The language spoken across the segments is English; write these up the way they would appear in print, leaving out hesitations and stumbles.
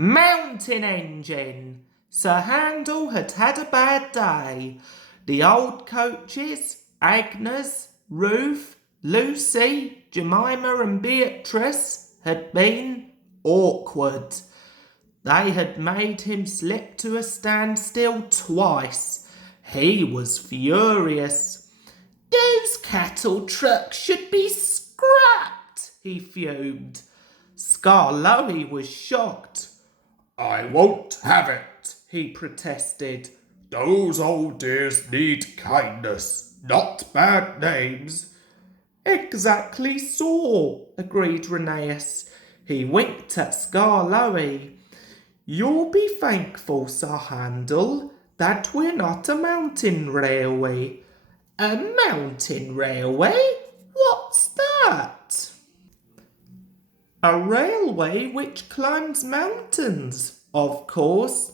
Mountain engine! Sir Handel had had a bad day. The old coaches, Agnes, Ruth, Lucy, Jemima and Beatrice, had been awkward. They had made him slip to a standstill twice. He was furious. Those cattle trucks should be scrapped, he fumed. Skarloey was shocked. I won't have it, he protested. Those old dears need kindness, not bad names. Exactly so, agreed Rheneas. He winked at Skarloey. You'll be thankful, Sir Handel, that we're not a mountain railway. A mountain railway? What's that? A railway which climbs mountains, of course.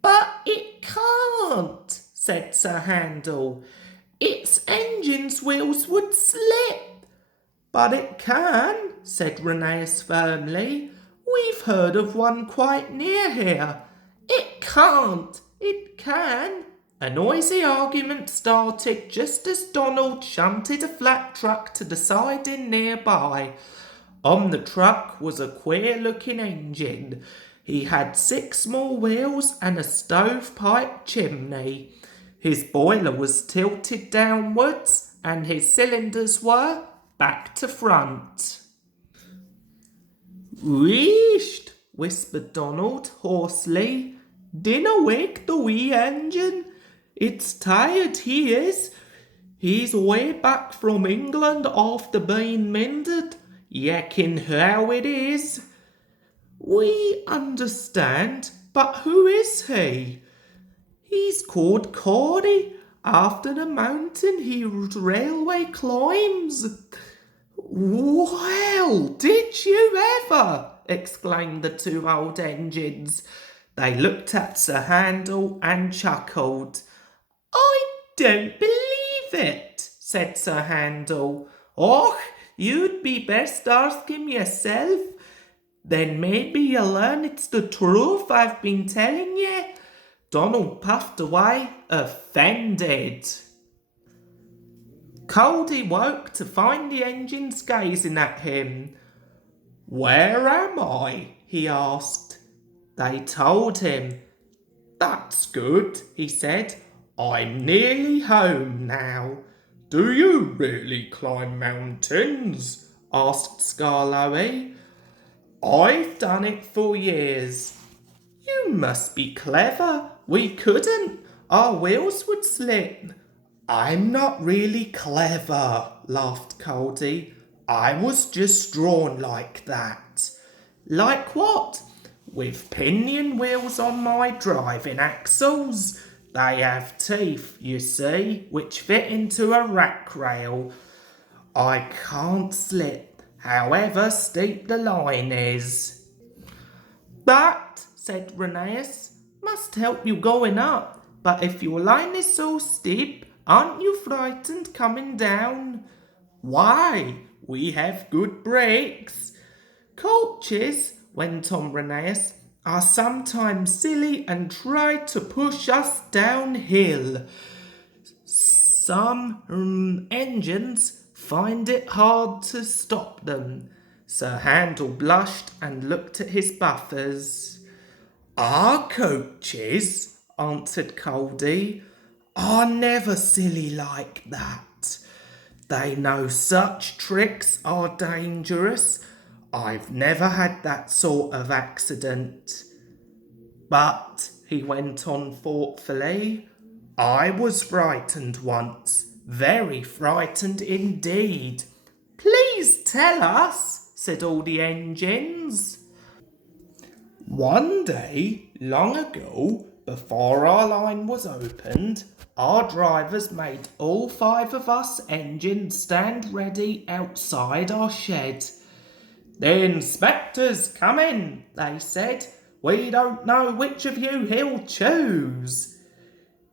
But it can't, said Sir Handel. Its engine's wheels would slip. But it can, said Rheneas firmly. We've heard of one quite near here. It can't. It can. A noisy argument started just as Donald shunted a flat truck to the siding nearby. On the truck was a queer-looking engine. He had 6 small wheels and a stovepipe chimney. His boiler was tilted downwards and his cylinders were back to front. Wheesht, whispered Donald hoarsely. Dinna wake the wee engine. It's tired he is. He's way back from England after being mended. Ye ken how it is. We understand, but who is he? He's called Cordy, after the mountain his railway climbs. Well, did you ever? Exclaimed the 2 old engines. They looked at Sir Handel and chuckled. I don't believe it, said Sir Handel. Och, you'd be best ask him yourself. Then maybe you'll learn it's the truth I've been telling you. Donald puffed away, offended. Coldy woke to find the engines gazing at him. Where am I? He asked. They told him. That's good, he said. I'm nearly home now. Do you really climb mountains? Asked Skarloey. I've done it for years. You must be clever. We couldn't. Our wheels would slip. I'm not really clever, laughed Coldy. I was just drawn like that. Like what? With pinion wheels on my driving axles. They have teeth, you see, which fit into a rack rail. I can't slip, however steep the line is. That, said Rheneas, must help you going up. But if your line is so steep, aren't you frightened coming down? Why? We have good brakes. Coaches, went on Rheneas, are sometimes silly and try to push us downhill. Some engines find it hard to stop them. Sir Handel blushed and looked at his buffers. Our coaches, answered Coldy, are never silly like that. They know such tricks are dangerous. I've never had that sort of accident. But, he went on thoughtfully, I was frightened once, very frightened indeed. Please tell us, said all the engines. One day, long ago, before our line was opened, our drivers made all 5 of us engines stand ready outside our shed. The inspector's coming, they said. We don't know which of you he'll choose.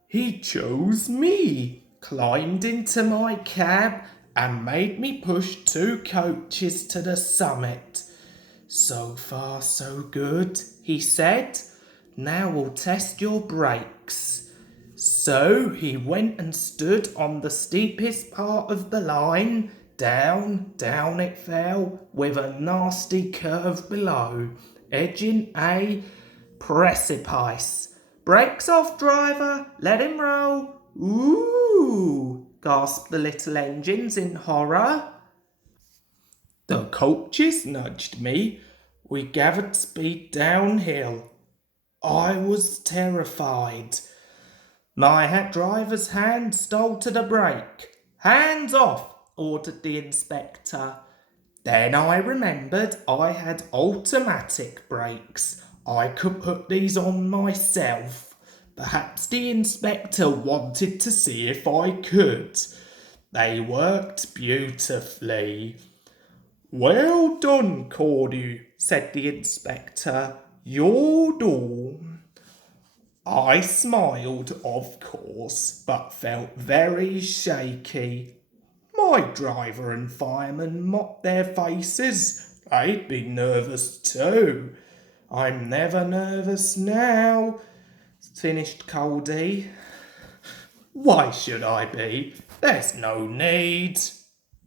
He chose me, climbed into my cab and made me push 2 coaches to the summit. So far, so good, he said. Now we'll test your brakes. So he went and stood on the steepest part of the line. Down, down it fell, with a nasty curve below, edging a precipice. Brakes off, driver, let him roll. Ooh, gasped the little engines in horror. The coaches nudged me. We gathered speed downhill. I was terrified. My driver's hand stole to the brake. Hands off, ordered the inspector. Then I remembered I had automatic brakes. I could put these on myself. Perhaps the inspector wanted to see if I could. They worked beautifully. Well done, Cordy, said the inspector. You're done. I smiled, of course, but felt very shaky. My driver and fireman mopped their faces. They'd been nervous too. I'm never nervous now, finished Coldy. Why should I be? There's no need.